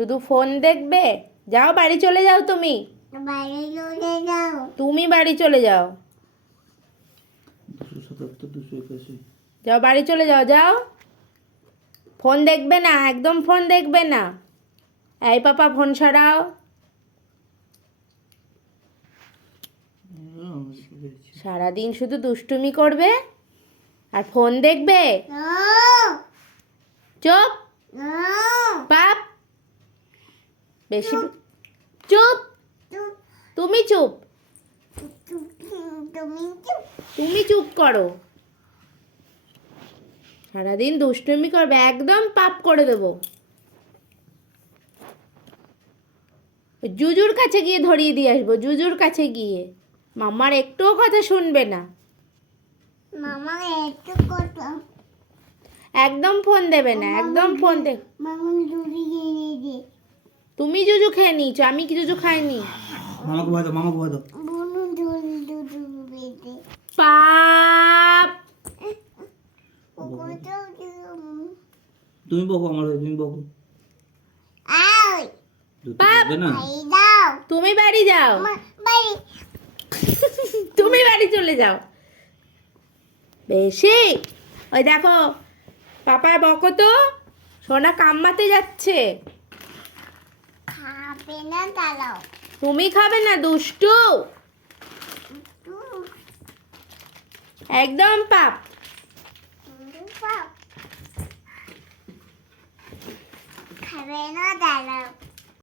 শুধু ফোন দেখবে? যাও বাড়ি চলে যাও তুমি। বাইরে চলে যাও। তুমি বাড়ি চলে যাও। 277 281। যাও বাড়ি চলে যাও, যাও। ফোন দেখবে না, একদম ফোন দেখবে না। এই পাপা ফোন সরাও। সারাদিন শুধু দুষ্টুমি করবে আর ফোন দেখবে। নো চুপ। নো পাপ। বেশি চুপ। চুপ তুমি চুপ। চুপ তুমি চুপ। তুমি চুপ করো। সারাদিন দুষ্টুমি করবে, একদম পাপ করে দেবো। জুজুর কাছে গিয়ে ধরিয়ে দিয়ে আসবো, জুজুর কাছে গিয়ে। মামার একটুও কথা শুনবে না। মামা একটু কথা। একদম ফোন দেবে না, একদম ফোন দেব। মামা দুধি খেয়ে দে। তুমি জুজু খেয়ে নিয়েছো, আমি কি জুজু খাইনি। মামাকে ভয় দাও, মামাকে ভয় দাও। বুনু দুধ দুধ বেদে। পাপ। ওকে তো তুমি বকো আমার হয়ে, তুমি বকো। আই দুধ পাপ। খাবে না? আই দাও। তুমি বাড়ি যাও। বাড়ি তুমি বাড়ি চলে যাও। বেশি ওই দেখো, পাপার বকো তো। সোনা কাম্মাতে যাচ্ছে। খাবে না দাঁড়াও। তুমি খাবে না, দুষ্টু। একদম পাপ। খাবে না দাঁড়াও।